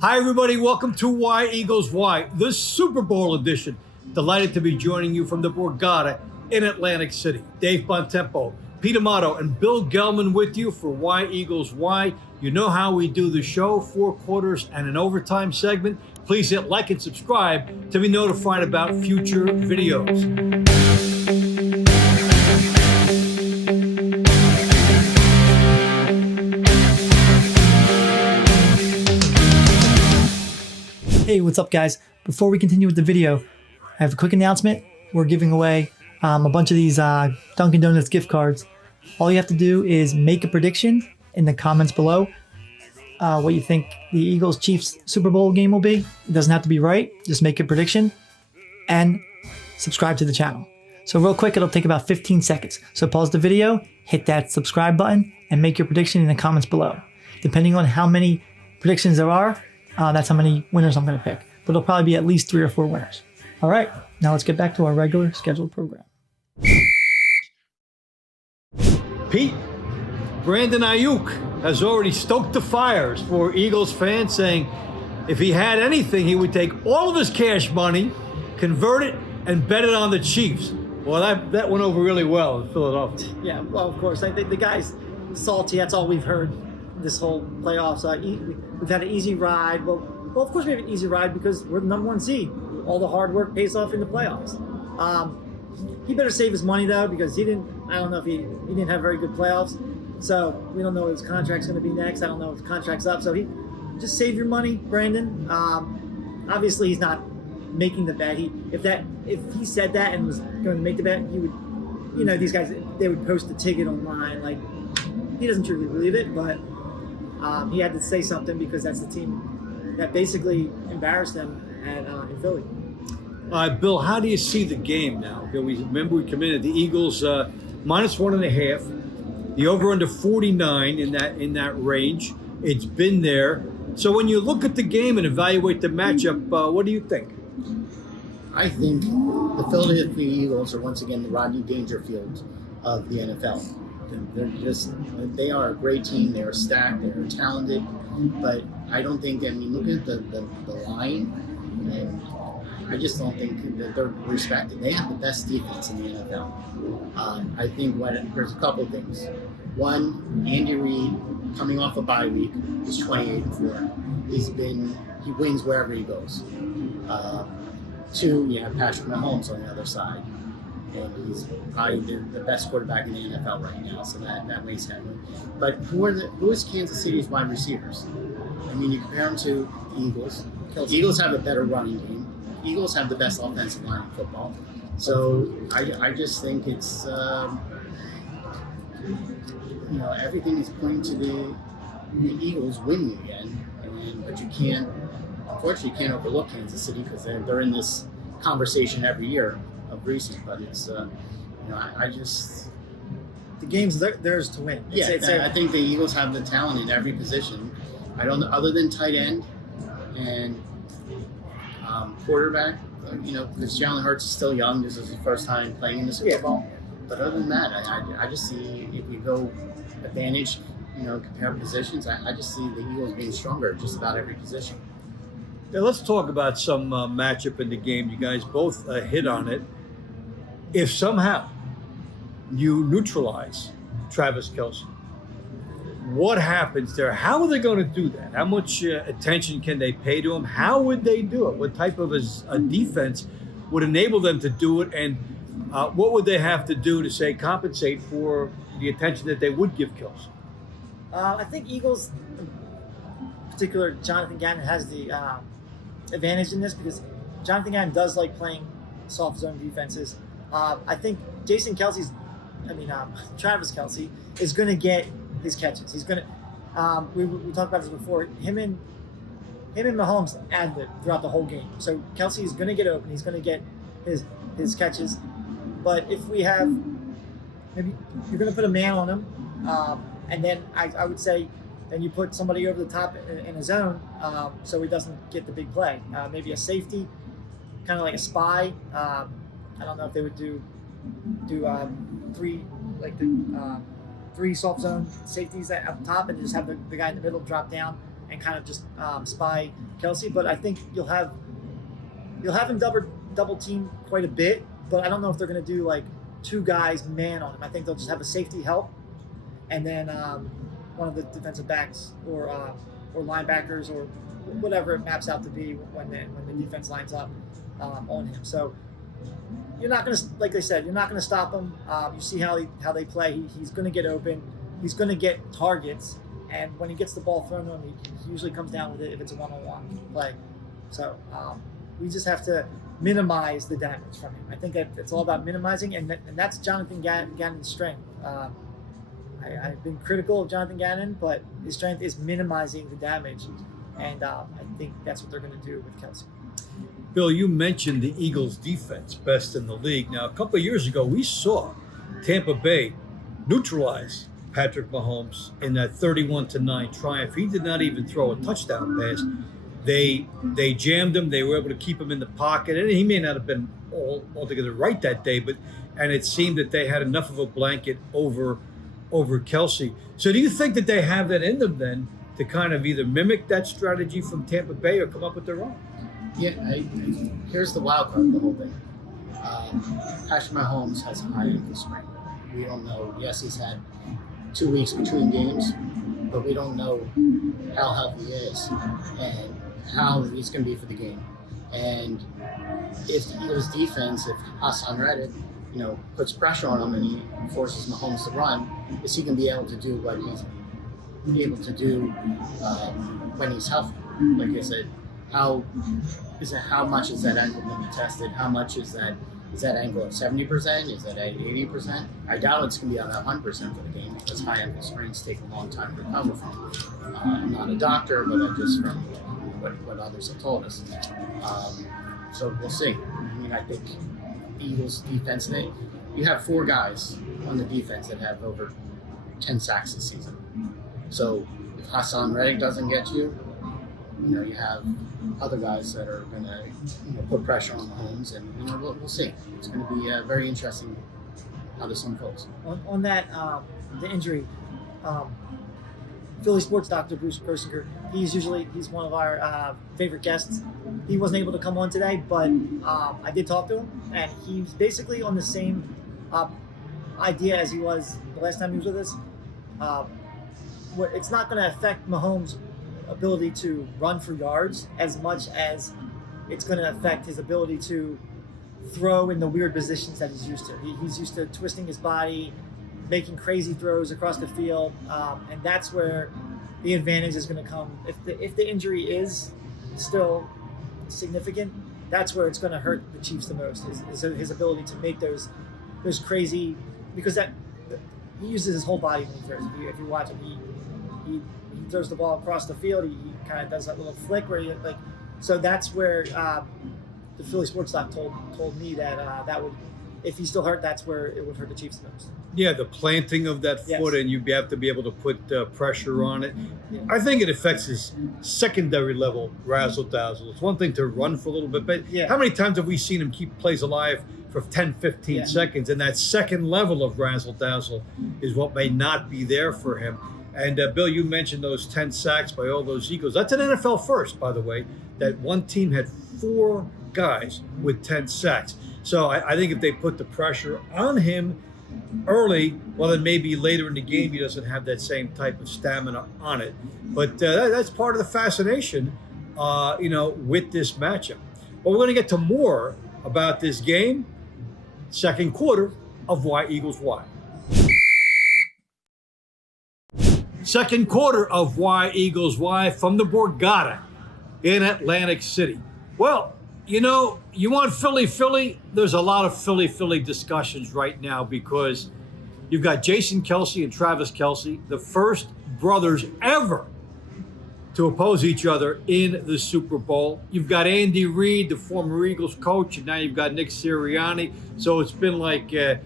Hi, everybody. Welcome to Why Eagles Why, the Super Bowl edition. Delighted to be joining you from the Borgata in Atlantic City. Dave Bontempo, Peter Amato, and Bill Gelman with you for Why Eagles Why. You know how we do the show, 4 quarters and an overtime segment. Please hit like and subscribe to be notified about future videos. Hey, what's up guys? Before we continue with the video, I have a quick announcement. We're giving away a bunch of these Dunkin' Donuts gift cards. All you have to do is make a prediction in the comments below what you think the Eagles-Chiefs Super Bowl game will be. It doesn't have to be right, just make a prediction and subscribe to the channel. So real quick, it'll take about 15 seconds. So pause the video, hit that subscribe button and make your prediction in the comments below. Depending on how many predictions there are, that's how many winners I'm going to pick. But it'll probably be at least 3 or 4 winners. All right, now let's get back to our regular scheduled program. Pete, Brandon Ayuk has already stoked the fires for Eagles fans, saying if he had anything, he would take all of his cash money, convert it, and bet it on the Chiefs. Well, that went over really well in Philadelphia. Yeah, well, of course. I think the guy's salty. That's all we've heard this whole playoffs. We've had an easy ride. Well, of course we have an easy ride because we're the #1 seed. All the hard work pays off in the playoffs. He better save his money though, because he didn't have very good playoffs. So we don't know what his contract's going to be next. I don't know if his contract's up. So just save your money, Brandon. Obviously he's not making the bet. If he said that and was going to make the bet, he would. These guys, they would post the ticket online. Like, he doesn't truly believe it, but he had to say something because that's the team that basically embarrassed them in Philly. Bill, how do you see the game now? We committed the Eagles -1.5. The over under 49 in that range. It's been there. So when you look at the game and evaluate the matchup, what do you think? I think the Philadelphia Eagles are once again the Rodney Dangerfield of the NFL. They are a great team. They are stacked. They are talented. But I don't think, look at the line, and I just don't think that they're respected. They have the best defense in the NFL. I think there's a couple of things. One, Andy Reid, coming off a bye week, is 28-4. He wins wherever he goes. 2, you have Patrick Mahomes on the other side. And he's probably the best quarterback in the NFL right now, so that weighs heavily. But who is Kansas City's wide receivers? You compare them to the Eagles. The Eagles have a better running game. The Eagles have the best offensive line in football. So I just think it's everything is pointing to the Eagles winning again. But unfortunately, you can't overlook Kansas City because they're in this conversation every year of recent, but it's The game's theirs to win. I think the Eagles have the talent in every position. I don't know, other than tight end and quarterback. Because Jalen Hurts is still young. This is his first time playing in the Super Bowl. But other than that, I just see, if we go advantage, compare positions, I just see the Eagles being stronger at just about every position. Yeah, let's talk about some matchup in the game. You guys both hit on it. If somehow you neutralize Travis Kelce, what happens there? How are they going to do that? How much attention can they pay to him? How would they do it? What type of a defense would enable them to do it? And what would they have to do to, say, compensate for the attention that they would give Kelce? I think Eagles, in particular, Jonathan Gannon has the advantage in this because Jonathan Gannon does like playing soft zone defenses. I think Travis Kelce is going to get his catches. He's going to. We talked about this before. Him and Mahomes ad-lib throughout the whole game. So Kelce is going to get open. He's going to get his catches. But if we have, maybe you're going to put a man on him, and then I would say, then you put somebody over the top in a zone, so he doesn't get the big play. Maybe a safety, kind of like a spy. I don't know if they would do three soft zone safeties up top and just have the guy in the middle drop down. and kind of just spy Kelsey. But I think you'll have him double team quite a bit. But I don't know if they're going to do like 2 guys man on him. I think they'll just have a safety help, and then one of the defensive backs or linebackers or whatever it maps out to be when the defense lines up on him. So you're not going to, like they said, you're not going to stop him. You see how they play. He's going to get open. He's going to get targets, and when he gets the ball thrown to him, he usually comes down with it if it's a one-on-one play. So we just have to minimize the damage from him. I think that it's all about minimizing, and that's Jonathan Gannon's strength. I've been critical of Jonathan Gannon, but his strength is minimizing the damage, and I think that's what they're going to do with Kelsey. Bill, you mentioned the Eagles' defense, best in the league. Now, a couple of years ago, we saw Tampa Bay neutralize Patrick Mahomes in that 31-9 triumph. He did not even throw a touchdown pass. They jammed him. They were able to keep him in the pocket, and he may not have been altogether right that day, and it seemed that they had enough of a blanket over Kelsey. So do you think that they have that in them then to kind of either mimic that strategy from Tampa Bay or come up with their own? Yeah, here's the wild card of the whole thing. Patrick Mahomes has a high ankle sprain. We don't know. Yes, he's had 2 weeks between games, but we don't know how healthy he is and how he's going to be for the game. And if the Eagles defense, if Hassan Reddick, puts pressure on him and he forces Mahomes to run, is he going to be able to do what he's able to do when he's healthy? Like I said, how much is that ankle going to be tested? How much is that ankle at 70%? Is that at 80%? I doubt it's going to be on 100% for the game because high ankle sprains take a long time to recover from. I'm not a doctor, but I just from what others have told us. So we'll see. I mean, I think the Eagles defense, you have 4 guys on the defense that have over 10 sacks this season. So if Hassan Reddick doesn't get you, you have other guys that are going to put pressure on Mahomes, and we'll see. It's going to be very interesting how this unfolds. On that, the injury, Philly sports doctor Bruce Gersinger, he's one of our favorite guests. He wasn't able to come on today, but I did talk to him, and he's basically on the same idea as he was the last time he was with us. It's not going to affect Mahomes' ability to run for yards as much as it's going to affect his ability to throw in the weird positions that he's used to. He's used to twisting his body, making crazy throws across the field, and that's where the advantage is going to come. If the injury is still significant, that's where it's going to hurt the Chiefs the most. Is his ability to make those crazy, because he uses his whole body when he throws. If you watch him, he throws the ball across the field. He kind of does that little flick where he so that's where the Philly sports doc told me that would, if he's still hurt, that's where it would hurt the Chiefs the most. Yeah, the planting of that foot, and you have to be able to put pressure on it. Yeah. I think it affects his secondary level razzle-dazzle. It's one thing to run for a little bit, but how many times have we seen him keep plays alive for 10, 15 seconds? And that second level of razzle-dazzle is what may not be there for him. And Bill, you mentioned those 10 sacks by all those Eagles. That's an NFL first, by the way, that one team had 4 guys with 10 sacks. So I think if they put the pressure on him early, well, then maybe later in the game he doesn't have that same type of stamina on it. But that's part of the fascination, with this matchup. But we're going to get to more about this game, second quarter of Why Eagles Why. Second quarter of Why Eagles Why from the Borgata in Atlantic City. Well, you want Philly, there's a lot of Philly discussions right now because you've got Jason Kelce and Travis Kelce, the first brothers ever to oppose each other in the Super Bowl. You've got Andy Reid, the former Eagles coach, and now you've got Nick Sirianni. So it's been like an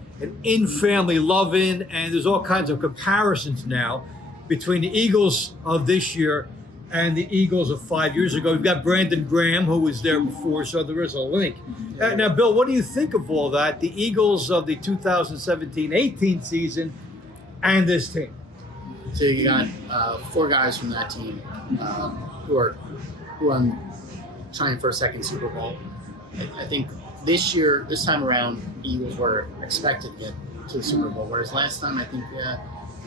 in-family love-in, and there's all kinds of comparisons now between the Eagles of this year and the Eagles of 5 years ago. We've got Brandon Graham, who was there before, so there is a link. Now, Bill, what do you think of all that? The Eagles of the 2017-18 season and this team? So you got 4 guys from that team who are trying for a second Super Bowl. I think this time around, the Eagles were expected to get to the Super Bowl, whereas last time I think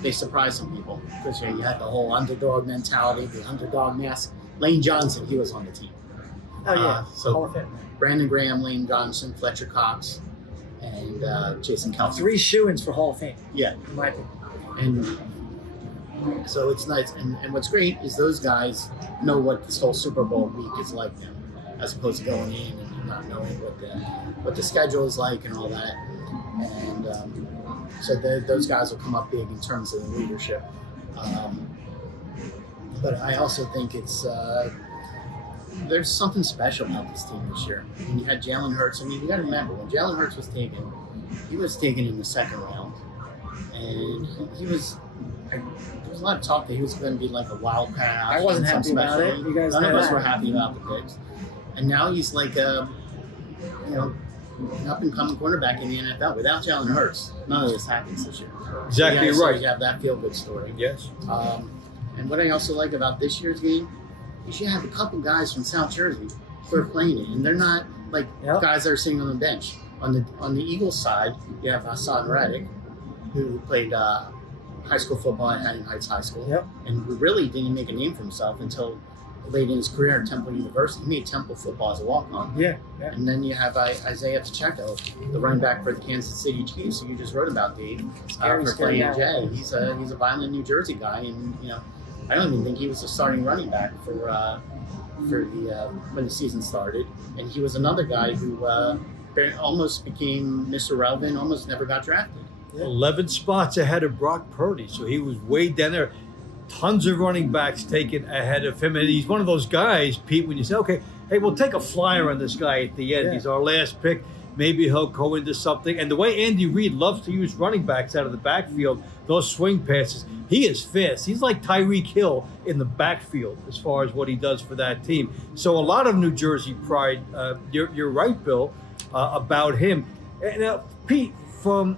they surprised some people because you had the whole underdog mentality, the underdog mask. Lane Johnson, he was on the team. Oh yeah, so Hall of Fame. Brandon Graham, Lane Johnson, Fletcher Cox, and Jason Kelsey. 3 shoo-ins for Hall of Fame. Yeah, In my opinion. and so it's nice. And what's great is those guys know what this whole Super Bowl week is like now, as opposed to going in and not knowing what the schedule is like and all that. And so those guys will come up big in terms of the leadership. But I also think it's there's something special about this team this year. I mean, you had Jalen Hurts. I mean, you got to remember when Jalen Hurts was taken, he was taken in the 2nd round, and he was. There was a lot of talk that he was going to be like a wild pass. I wasn't happy about it. You guys None know of us that. were happy about the picks, and now he's like an up and coming quarterback in the NFL. Without Jalen Hurts, none of this happens this year. Exactly So right. you have that feel good story. Yes. And what I also like about this year's game is you have a couple guys from South Jersey who are playing it, and they're not like guys that are sitting on the bench. On the Eagles side, you have Hassan Reddick, who played high school football at Haddon Heights High School, and who really didn't make a name for himself until late in his career at Temple University. He made Temple football as a walk-on. Yeah. And then you have Isaiah Pacheco, the running back for the Kansas City Chiefs, who you just wrote about, Dave, for playing Jay. He's a violent New Jersey guy, and I don't even think he was the starting running back for the when the season started. And he was another guy who almost became Mr. Relevant, almost never got drafted. 11 spots ahead of Brock Purdy, so he was way down there. Tons of running backs taken ahead of him, and he's one of those guys, Pete, when you say, okay, hey, we'll take a flyer on this guy at the end. He's our last pick. Maybe he'll go into something. And the way Andy Reid loves to use running backs out of the backfield, those swing passes, he is fast. He's like Tyreek Hill in the backfield as far as what he does for that team. So a lot of New Jersey pride. You're right, Bill, about him. Now, Pete, from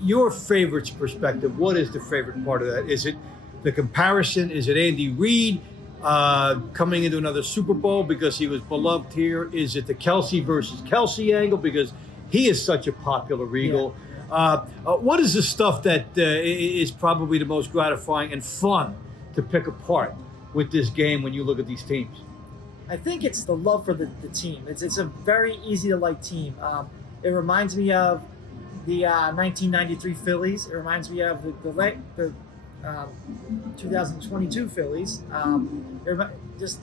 your favorites perspective, what is the favorite part of that? Is it the comparison? Is it Andy Reid coming into another Super Bowl because he was beloved here? Is it the Kelsey versus Kelsey angle because he is such a popular Eagle? What is the stuff that is probably the most gratifying and fun to pick apart with this game when you look at these teams? I think it's the love for the team. It's a very easy to like team. It reminds me of the 1993 Phillies. It reminds me of the 2022 Phillies. Just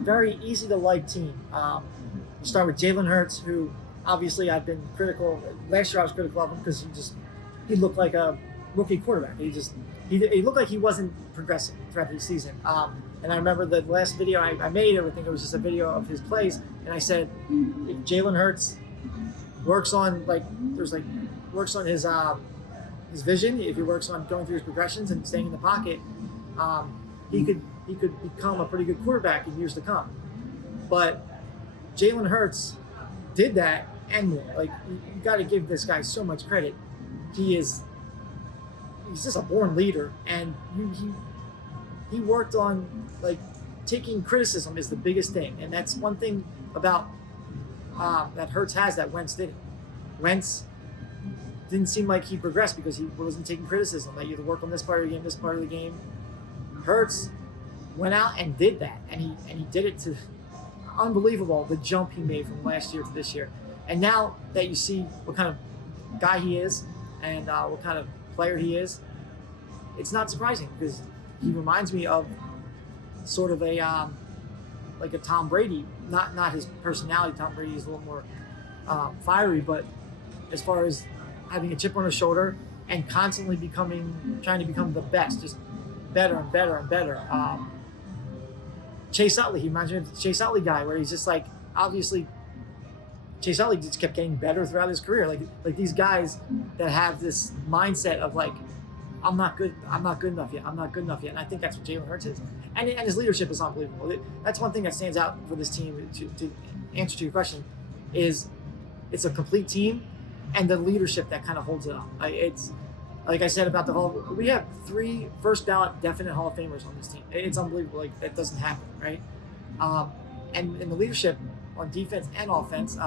very easy to like team. You start with Jalen Hurts, who obviously I've been critical. Last year I was critical of him because he looked like a rookie quarterback. He looked like he wasn't progressing throughout the season. And I remember the last video I made, I think it was just a video of his plays, and I said, if Jalen Hurts works on his vision, if he works on going through his progressions and staying in the pocket, he could become a pretty good quarterback in years to come. But Jalen Hurts did that and more. Like, you got to give this guy so much credit. He's just a born leader, and he worked on, like, taking criticism is the biggest thing, and that's one thing about that Hurts has that Wentz didn't. Wentz didn't seem like he progressed because he wasn't taking criticism. That you had to work on this part of the game, this part of the game. Hurts went out and did that, and he did it to unbelievable, the jump he made from last year to this year. And now that you see what kind of guy he is and what kind of player he is, it's not surprising because he reminds me of sort of like a Tom Brady. Not his personality. Tom Brady is a little more fiery, but as far as having a chip on his shoulder and constantly trying to become the best, just better and better and better. Chase Utley, he reminds me of the Chase Utley guy, where he's just like, obviously, Chase Utley just kept getting better throughout his career. Like these guys that have this mindset of like, I'm not good enough yet. And I think that's what Jalen Hurts is. And his leadership is unbelievable. That's one thing that stands out for this team, to answer to your question, is it's a complete team and the leadership that kind of holds it up. like I said about the Hall, we have 3 first ballot definite Hall of Famers on this team. It's unbelievable. Like that doesn't happen, right? And in the leadership on defense and offense,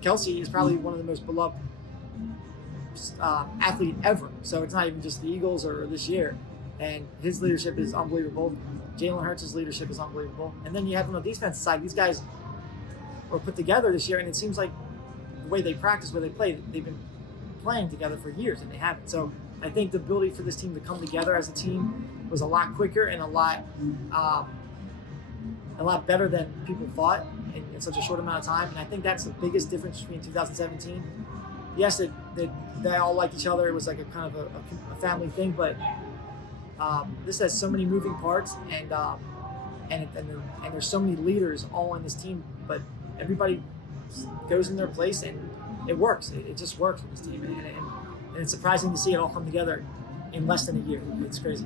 Kelsey is probably one of the most beloved athlete ever. So it's not even just the Eagles or this year. And his leadership is unbelievable. Jalen Hurts' leadership is unbelievable. And then you have on the defense side, these guys were put together this year, and it seems like the way they practice, where they play, they've been playing together for years, and they haven't. So I think the ability for this team to come together as a team was a lot quicker and a lot better than people thought in such a short amount of time. And I think that's the biggest difference between 2017. Yes, they all like each other. It was like a kind of a family thing, but this has so many moving parts, and there's so many leaders all in this team, but everybody goes in their place and it works. It just works with this team, and it's surprising to see it all come together in less than a year. It's crazy.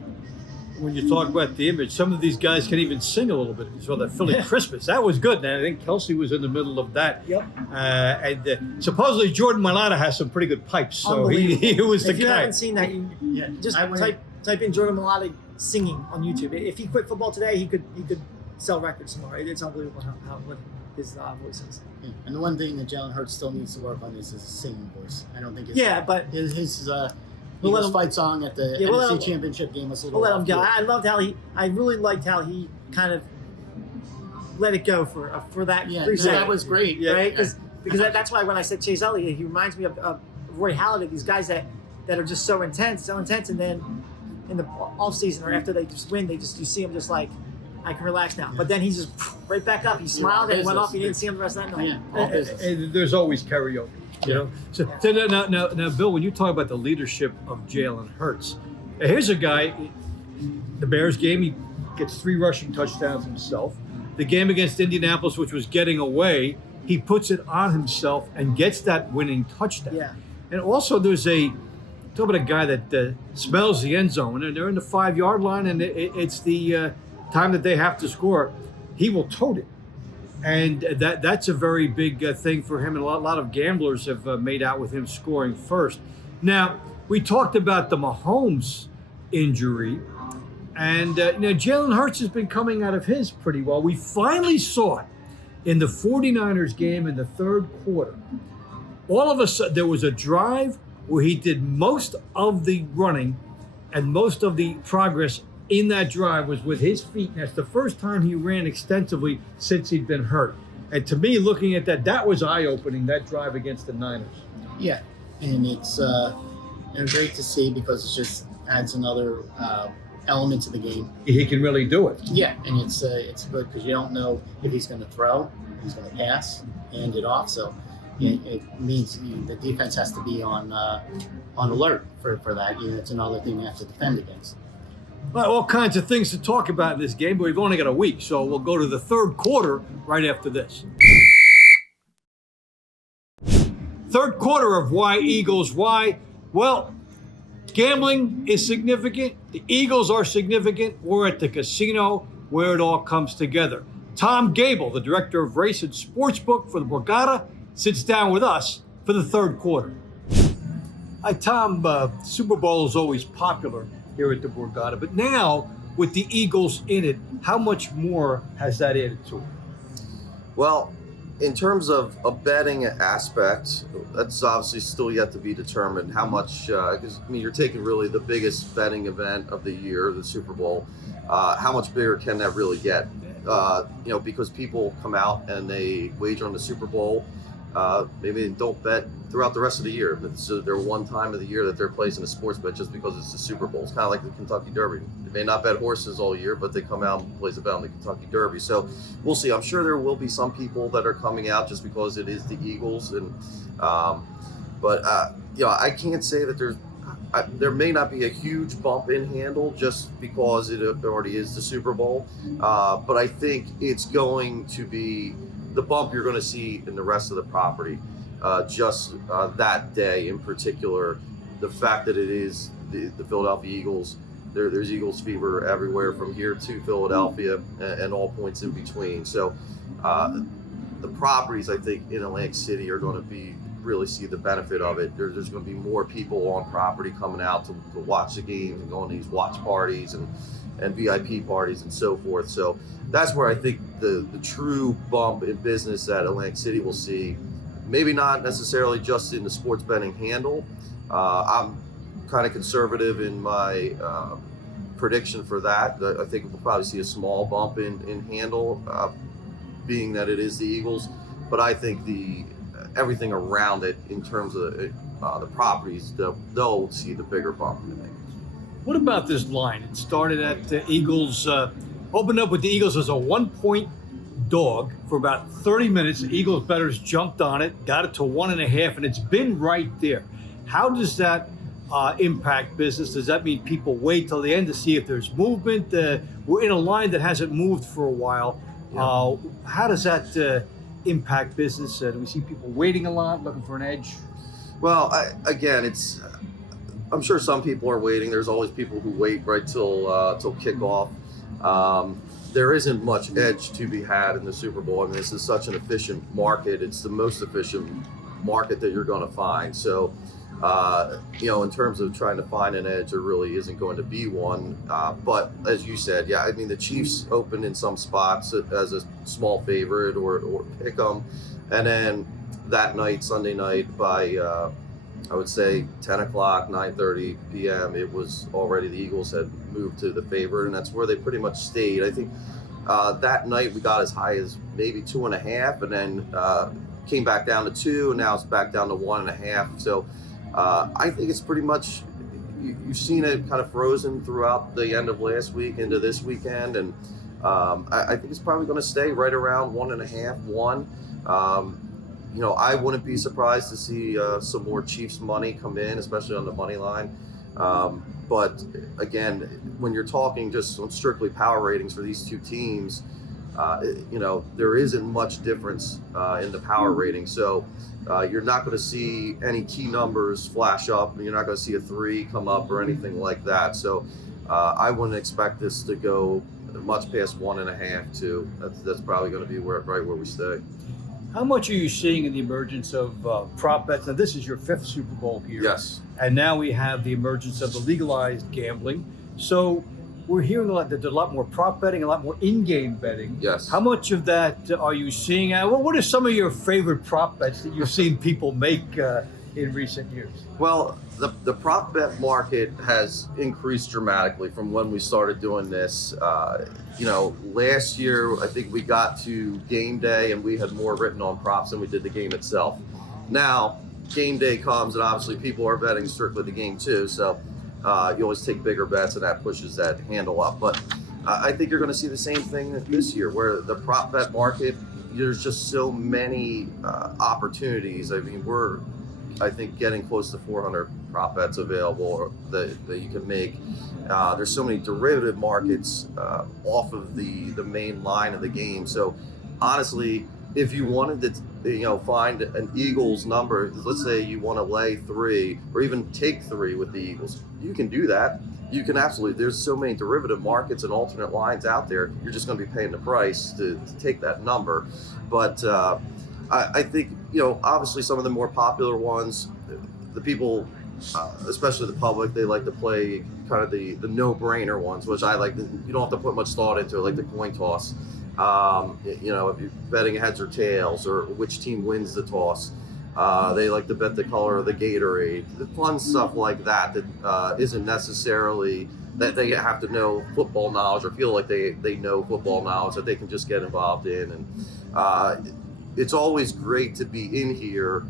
When you talk about the image, some of these guys can even sing a little bit. You saw that Philly Christmas. That was good. And I think Kelsey was in the middle of that. Yep. And supposedly Jordan Mailata has some pretty good pipes. So he was the guy. If you haven't seen that, just type in Jordan Mailata singing on YouTube. If he quit football today, he could sell records tomorrow. It's unbelievable what his voice is. And the one thing that Jalen Hurts still needs to work on is his singing voice. I don't think but his Eagles fight song at the NFC Championship game was a little. We'll let him go. I really liked how he kind of let it go for that. Yeah, 3 seconds. that was great. Right? Because that's why when I said Chase Elliott, he reminds me of Roy Halladay, these guys that are just so intense, and then in the off season or after they just win, you see him just like, I can relax now. But then he's just right back up. He smiled and went off. You didn't see him the rest of that night. And there's always karaoke. You know, so now, Bill, when you talk about the leadership of Jalen Hurts, here's a guy. The Bears game, he gets 3 rushing touchdowns himself. The game against Indianapolis, which was getting away, he puts it on himself and gets that winning touchdown. Yeah. And also, talk about a guy that smells the end zone, and they're in the 5-yard line, and it's the time that they have to score. He will tote it. And that's a very big thing for him, and a lot of gamblers have made out with him scoring first. Now, we talked about the Mahomes injury, and Jalen Hurts has been coming out of his pretty well. We finally saw it in the 49ers game in the 3rd quarter. All of a sudden, there was a drive where he did most of the running and most of the progress in that drive was with his feet. And that's the first time he ran extensively since he'd been hurt. And to me, looking at that was eye-opening, that drive against the Niners. Yeah, and it's great to see because it just adds another element to the game. He can really do it. Yeah, and it's good because you don't know if he's going to throw, if he's going to pass, hand it off. So it means the defense has to be on alert for that. It's another thing you have to defend against. Well, all kinds of things to talk about in this game, but we've only got a week, so we'll go to the 3rd quarter right after this. 3rd quarter of Why Eagles Why? Well, gambling is significant. The Eagles are significant. We're at the casino where it all comes together. Tom Gable, the director of race and sportsbook for the Borgata, sits down with us for the 3rd quarter. Hi, Tom. Super Bowl is always popular here at the Borgata, but now with the Eagles in it, how much more has that added to it? Well, in terms of a betting aspect, that's obviously still yet to be determined. How much? Because you're taking really the biggest betting event of the year, the Super Bowl. How much bigger can that really get? Because people come out and they wager on the Super Bowl. Maybe they don't bet throughout the rest of the year. It's their one time of the year that they're placing a sports bet just because it's the Super Bowl. It's kind of like the Kentucky Derby. They may not bet horses all year, but they come out and place a bet on the Kentucky Derby. So we'll see. I'm sure there will be some people that are coming out just because it is the Eagles. But I can't say that there may not be a huge bump in handle just because it already is the Super Bowl. But I think it's going to be the bump you're going to see in the rest of the property. That day in particular, the fact that it is the Philadelphia Eagles, there's Eagles fever everywhere from here to Philadelphia and all points in between. So the properties, I think, in Atlantic City are going to be really see the benefit of it. There's going to be more people on property coming out to watch the games and go on these watch parties and VIP parties and so forth. So that's where I think the true bump in business that Atlantic City will see. Maybe not necessarily just in the sports betting handle. I'm kind of conservative in my prediction for that. I think we'll probably see a small bump in handle, being that it is the Eagles. But I think everything around it in terms of the properties, they'll see the bigger bump in it. What about this line? It started at Eagles, opened up with the Eagles as a 1-point dog for about 30 minutes. The Eagles bettors jumped on it, got it to 1.5, and it's been right there. How does that impact business? Does that mean people wait till the end to see if there's movement? We're in a line that hasn't moved for a while. Yeah. How does that impact business? Do we see people waiting a lot, looking for an edge? Well, I'm sure some people are waiting. There's always people who wait right till kickoff. There isn't much edge to be had in the Super Bowl. I mean, this is such an efficient market. It's the most efficient market that you're going to find. So, in terms of trying to find an edge, there really isn't going to be one. But as you said, yeah, I mean, the Chiefs opened in some spots as a small favorite or pick 'em. And then that night, Sunday night, by I would say 10 o'clock, 9:30 p.m., it was already the Eagles had moved to the favorite, and that's where they pretty much stayed. I think that night we got as high as maybe 2.5, and then came back down to 2, and now it's back down to 1.5. So I think it's pretty much, you've seen it kind of frozen throughout the end of last week into this weekend, and I think it's probably going to stay right around 1.5, 1. I wouldn't be surprised to see some more Chiefs money come in, especially on the money line. But again, when you're talking just on strictly power ratings for these two teams, there isn't much difference in the power rating. So you're not going to see any key numbers flash up, and you're not going to see a 3 come up or anything like that. So I wouldn't expect this to go much past 1.5, 2. That's probably going to be right where we stay. How much are you seeing in the emergence of prop bets? Now, this is your 5th Super Bowl here. Yes. And now we have the emergence of the legalized gambling. So we're hearing that there's a lot more prop betting, a lot more in-game betting. Yes. How much of that are you seeing? What are some of your favorite prop bets that you've seen people make in recent years? Well, the prop bet market has increased dramatically from when we started doing this. Last year, I think we got to game day and we had more written on props than we did the game itself. Now, game day comes and obviously people are betting strictly the game too. So you always take bigger bets and that pushes that handle up. But I think you're going to see the same thing this year where the prop bet market, there's just so many opportunities. I mean, we're getting close to 400 prop bets available that you can make. There's so many derivative markets off of the main line of the game. So honestly, if you wanted to find an Eagles number, let's say you want to lay 3 or even take 3 with the Eagles, you can do that. You can absolutely, there's so many derivative markets and alternate lines out there, you're just going to be paying the price to take that number. But I think, obviously some of the more popular ones, the people, especially the public, they like to play kind of the no-brainer ones, which I like. You don't have to put much thought into it, like the coin toss. If you're betting heads or tails or which team wins the toss. They like to bet the color of the Gatorade, the fun stuff like that isn't necessarily that they have to know football knowledge or feel like they know football knowledge that they can just get involved in. And it's always great to be in here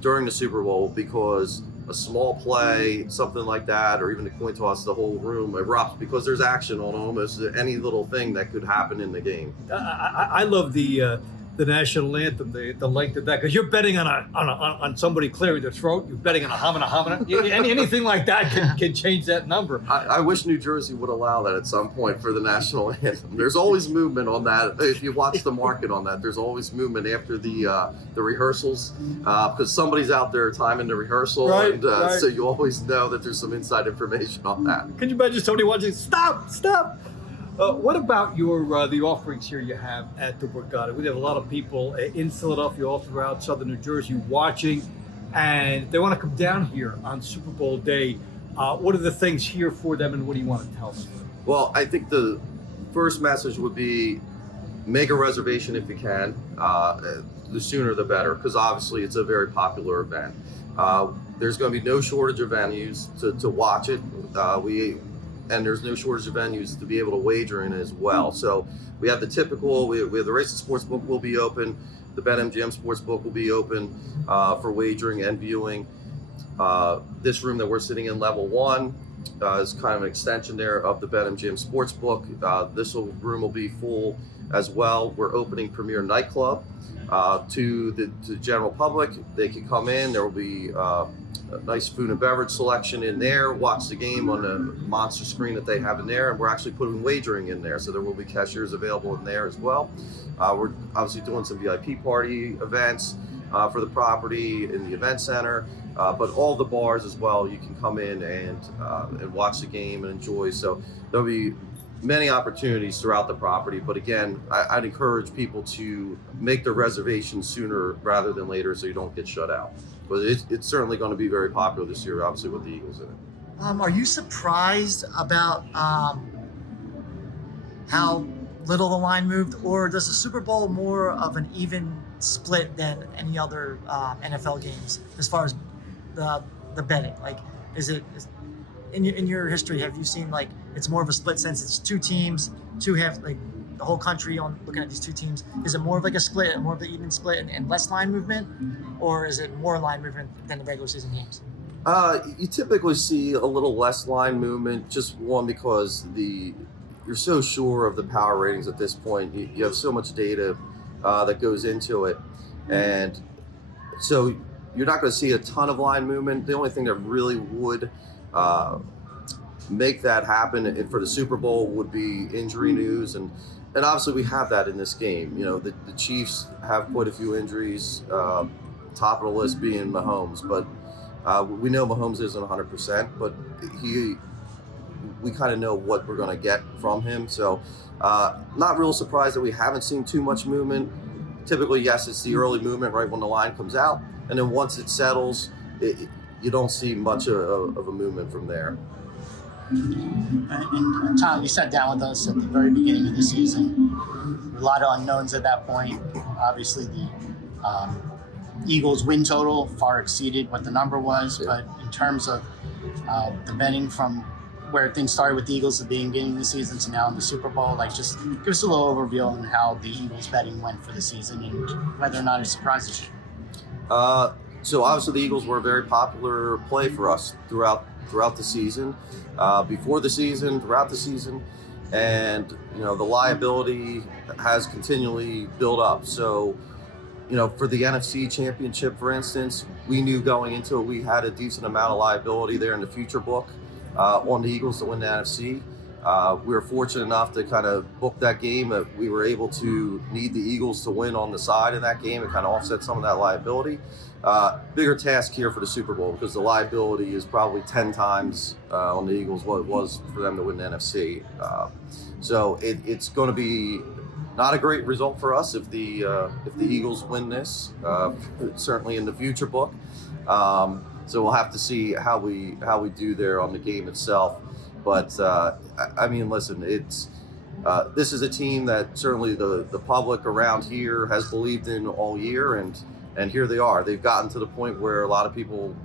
during the Super Bowl because a small play, something like that, or even the coin toss, the whole room erupts because there's action on almost any little thing that could happen in the game. I love the national anthem, the length of that, because you're betting on somebody clearing their throat. You're betting on a homina. Anything like that can change that number. I wish New Jersey would allow that at some point for the national anthem. There's always movement on that. If you watch the market on that, there's always movement after the rehearsals because somebody's out there timing the rehearsal, right, and right. So you always know that there's some inside information on that. Can you imagine somebody watching? Stop! What about your the offerings here you have at the Borgata? We have a lot of people in Philadelphia, all throughout southern New Jersey watching. and they want to come down here on Super Bowl day, what are the things here for them, and what do you want to tell them? Well, I think the first message would be make a reservation if you can. The sooner the better, because obviously it's a very popular event. There's going to be no shortage of venues to watch it. And there's no shortage of venues to be able to wager in as well. So we have the typical, we have the Racing Sportsbook will be open, the BetMGM Sportsbook will be open for wagering and viewing. This room that we're sitting in, level 1, is kind of an extension there of the BetMGM Sportsbook. This room will be full as well. We're opening Premier Nightclub to the general public. They can come in. There will be a nice food and beverage selection in there, watch the game on the monster screen that they have in there, and we're actually putting wagering in there, so there will be cashiers available in there as well. We're obviously doing some VIP party events for the property in the event center, but all the bars as well, you can come in and watch the game and enjoy. So there'll be many opportunities throughout the property, but again, I'd encourage people to make their reservations sooner rather than later so you don't get shut out. But it's certainly going to be very popular this year, obviously, with the Eagles in it. Are you surprised about how little the line moved, or does the Super Bowl more of an even split than any other NFL games as far as the betting? Like, in your history, have you seen like it's more of a split since it's two teams, two half, like the whole country on looking at these two teams? Is it more of like a split, more of an even split, and less line movement, or is it more line movement than the regular season games? You typically see a little less line movement, just one because you're so sure of the power ratings at this point. You have so much data that goes into it, and so you're not going to see a ton of line movement. The only thing that really would make that happen for the Super Bowl would be injury news, and obviously we have that in this game. You know, the Chiefs have quite a few injuries, top of the list being Mahomes, but we know Mahomes isn't 100%, but we kind of know what we're going to get from him. So not real surprised that we haven't seen too much movement. Typically, yes, it's the early movement right when the line comes out, and then once it settles, you don't see much of a movement from there. And Tom, you sat down with us at the very beginning of the season. A lot of unknowns at that point. Obviously, the Eagles' win total far exceeded what the number was, but in terms of the betting from where things started with the Eagles at the beginning of the season to now in the Super Bowl, like just give us a little overview on how the Eagles betting went for the season and whether or not it surprises you. So obviously the Eagles were a very popular play for us throughout the season, before the season, throughout the season, and you know the liability has continually built up. So you know, for the NFC Championship, for instance, we knew going into it we had a decent amount of liability there in the future book on the Eagles to win the NFC. We were fortunate enough to kind of book that game that we were able to need the Eagles to win on the side in that game and kind of offset some of that liability. Bigger task here for the Super Bowl because the liability is probably 10 times on the Eagles what it was for them to win the NFC. So it's going to be not a great result for us if the Eagles win this, certainly in the future book. So we'll have to see how we do there on the game itself. But I mean, listen, it's this is a team that certainly the public around here has believed in all year, and here they are. They've gotten to the point where a lot of people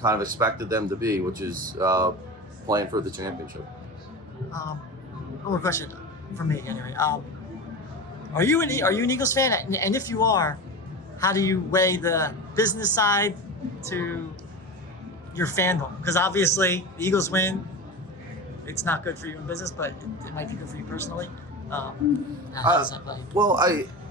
kind of expected them to be, which is playing for the championship. One more question from me, anyway. Are you an Eagles fan? And if you are, how do you weigh the business side to your fandom? Because obviously, the Eagles win. It's not good for you in business, but it might be good for you personally. How does that play? Well,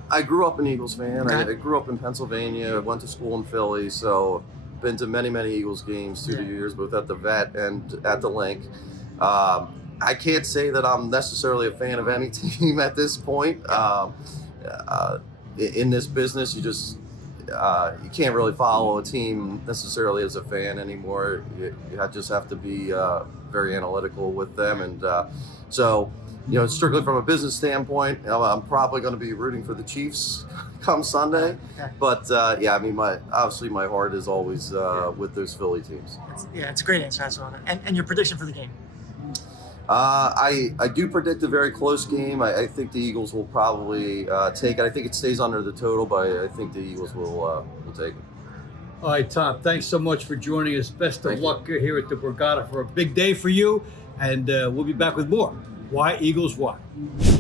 I grew up an Eagles fan. Okay. I grew up in Pennsylvania, went to school in Philly, so been to many Eagles games through the years, both at the Vet and at the Link. I can't say that I'm necessarily a fan of any team at this point. In this business, you just you can't really follow a team necessarily as a fan anymore. You just have to be very analytical with them, and so strictly from a business standpoint, I'm probably going to be rooting for the Chiefs come Sunday. Okay. But I mean, my heart is always with those Philly teams. It's a great answer. I saw that. And your prediction for the game? I do predict a very close game. I think the Eagles will probably take it. I think it stays under the total, but I think the Eagles will take it. All right, Tom, thanks so much for joining us. Best of luck here at the Borgata for a big day for you, and we'll be back with more Why Eagles Why.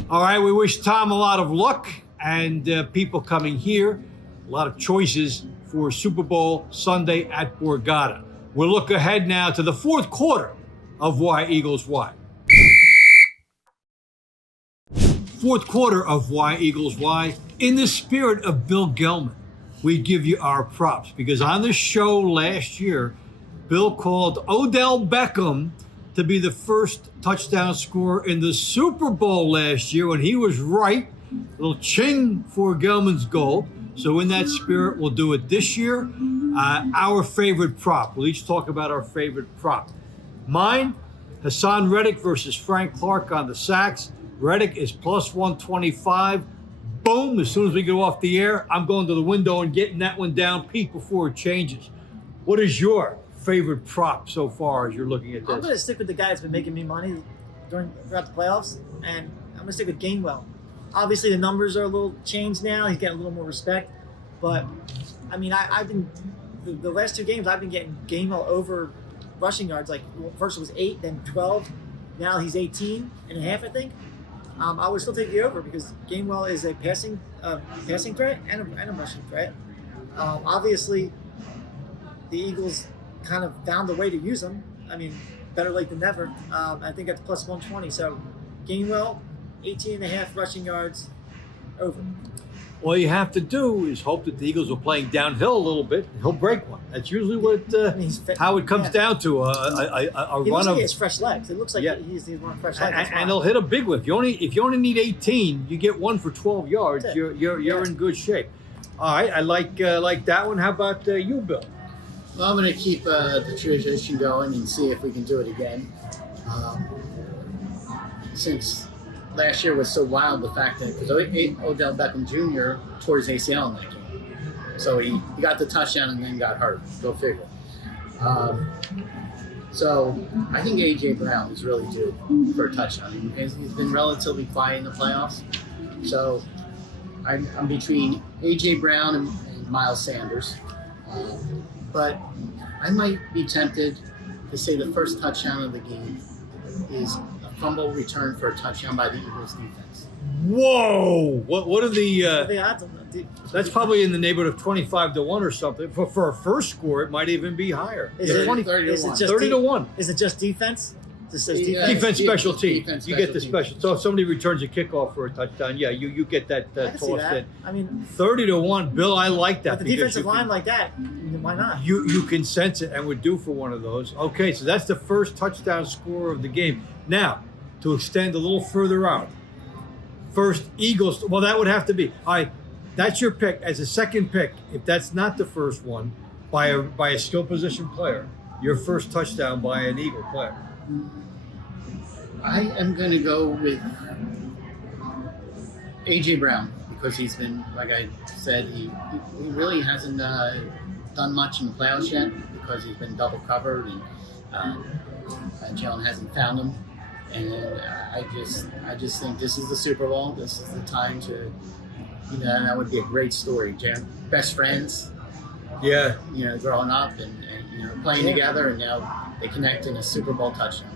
All right, we wish Tom a lot of luck and people coming here, a lot of choices for Super Bowl Sunday at Borgata. We'll look ahead now to the fourth quarter of Why Eagles Why. Fourth quarter of Why Eagles Why. In the spirit of Bill Gelman, we give you our props, because on the show last year, Bill called Odell Beckham to be the first touchdown scorer in the Super Bowl last year, and he was right. A little ching for Gelman's goal. So in that spirit, we'll do it this year. Our favorite prop. We'll each talk about our favorite prop. Mine, Hassan Reddick versus Frank Clark on the sacks. Reddick is plus 125. Boom, as soon as we go off the air, I'm going to the window and getting that one down, peak before it changes. What is your favorite prop so far as you're looking at this? I'm going to stick with the guy that's been making me money throughout the playoffs, and I'm going to stick with Gainwell. Obviously, the numbers are a little changed now. He's getting a little more respect. But, I mean, I've been the last two games, I've been getting Gainwell over rushing yards. Like, first it was 8, then 12. Now he's 18 and a half, I think. I would still take the over because Gainwell is a passing threat and a rushing threat. Obviously, the Eagles kind of found a way to use him. I mean, better late than never. I think that's plus 120. So Gainwell, 18 and a half rushing yards, over. All you have to do is hope that the Eagles are playing downhill a little bit. He'll break one. That's usually what how it comes down to a He run looks of. like he has fresh legs. It looks like he's running fresh legs. And he'll hit a big one. If you only need 18, you get one for 12 yards. That's it. You're in good shape. All right, I like that one. How about you, Bill? Well, I'm going to keep the tradition going and see if we can do it again. Since last year was so wild, the fact that because Odell Beckham Jr. tore his ACL in that game, so he got the touchdown and then got hurt. Go figure. So I think AJ Brown is really due for a touchdown. He's been relatively quiet in the playoffs, so I'm between AJ Brown and Miles Sanders, but I might be tempted to say the first touchdown of the game is fumble return for a touchdown by the Eagles defense. Whoa! What are The odds on that? That's probably in the neighborhood of 25 to 1 or something. For a first score, it might even be higher. Is Yeah, it 30 to is it 1. just 30 to 1. Is it just defense? Just says Yeah. defense. Defense special team. Defense, You get the special special. So if somebody returns a kickoff for a touchdown, yeah, you get that I can see tossed that. in. I mean, 30 to 1, Bill, I like that. with the because defensive you can- line like that, why not? You can sense it, and we're due for one of those. Okay, so that's the first touchdown score of the game. Now, to extend a little further out, first Eagles. Well, that would have to be. All right, that's your pick as a second pick. If that's not the first one, by a skill position player, your first touchdown by an Eagle player. I am going to go with AJ Brown because he's been, like I said, he really hasn't done much in the playoffs yet because he's been double covered and Jalen hasn't found him. And I just think this is the Super Bowl. This is the time to, that would be a great story. Best friends, Yeah. growing up and playing together, and now they connect in a Super Bowl touchdown.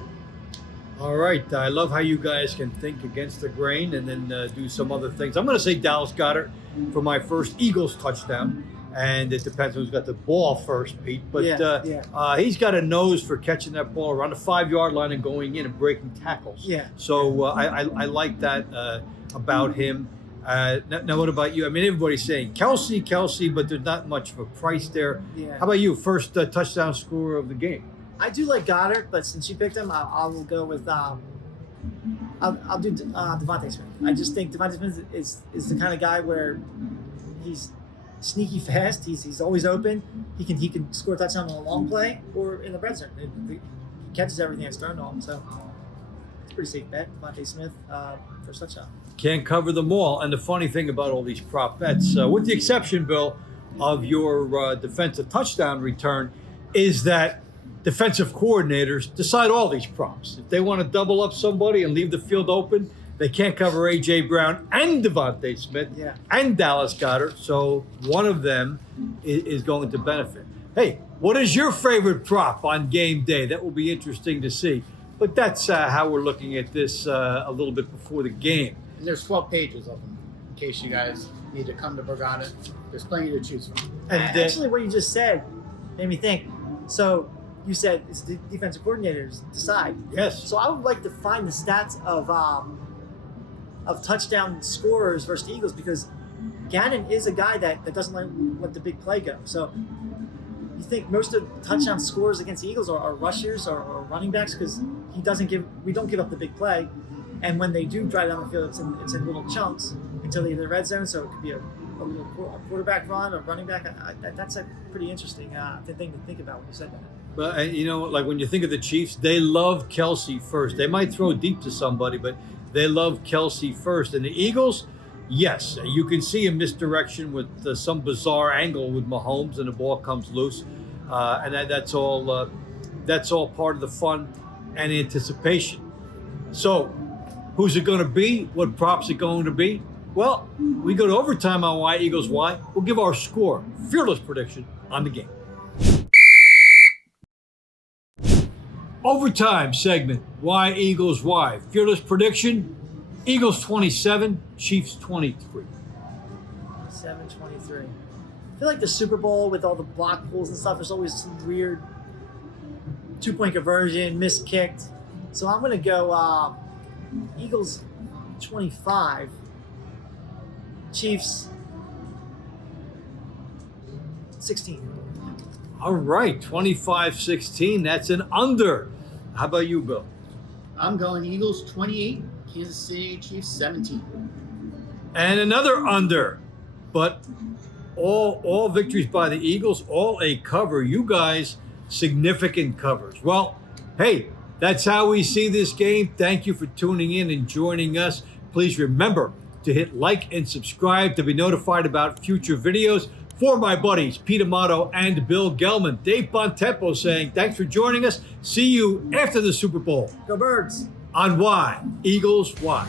All right. I love how you guys can think against the grain and then do some other things. I'm going to say Dallas Goedert for my first Eagles touchdown. And it depends who's got the ball first, Pete. But he's got a nose for catching that ball around the 5-yard line and going in and breaking tackles. Yeah. So I like that about him. Now, what about you? I mean, everybody's saying Kelsey, but there's not much of a price there. Yeah. How about you? First touchdown scorer of the game. I do like Goddard, but since you picked him, I will go with I'll do Devontae Smith. I just think Devontae Smith is the kind of guy where he's sneaky fast. He's always open. He can score a touchdown on a long play or in the red zone. He catches everything that's thrown to him. So It's a pretty safe bet. Devontae Smith, first touchdown. Can't cover them all. And the funny thing about all these prop bets, with the exception, Bill, of your defensive touchdown return, is that defensive coordinators decide all these props. If they want to double up somebody and leave the field open, they can't cover A.J. Brown and Devontae Smith and Dallas Goedert. So one of them is going to benefit. Hey, what is your favorite prop on game day? That will be interesting to see. But that's how we're looking at this a little bit before the game. And there's 12 pages of them, in case you guys need to come to Borgata. There's plenty to choose from. And Actually, what you just said made me think. So you said it's the defensive coordinators decide. Yes. So I would like to find the stats of touchdown scorers versus the Eagles, because Gannon is a guy that doesn't let the big play go. So you think most of the touchdown scores against the Eagles are rushers or running backs, because we don't give up the big play, and when they do drive down the field, it's in little chunks until they get to the red zone. So it could be a quarterback run, a running back. That's a pretty interesting thing to think about when you said that. But like when you think of the Chiefs, they love Kelsey first. They might throw deep to somebody, but they love Kelsey first. And the Eagles, yes, you can see a misdirection with some bizarre angle with Mahomes, and the ball comes loose, and that's all part of the fun and anticipation. So, who's it going to be? What props it going to be? Well, we go to overtime on Why Eagles Why. We'll give our score, fearless prediction on the game. Overtime segment, Why Eagles Why. Fearless prediction, Eagles 27, Chiefs 23. 7-23. I feel like the Super Bowl with all the block pulls and stuff, there's always some weird 2-point conversion, missed kicked. So I'm going to go Eagles 25, Chiefs 16. All right, 25-16. That's an under. How about you, Bill? I'm going Eagles 28, Kansas City Chiefs 17. And another under. But all victories by the Eagles, all a cover. You guys, significant covers. Well, hey, that's how we see this game. Thank you for tuning in and joining us. Please remember to hit like and subscribe to be notified about future videos. For my buddies, Pete Amato and Bill Gelman, Dave Bontempo saying thanks for joining us. See you after the Super Bowl Go Birds. on Why Eagles Why.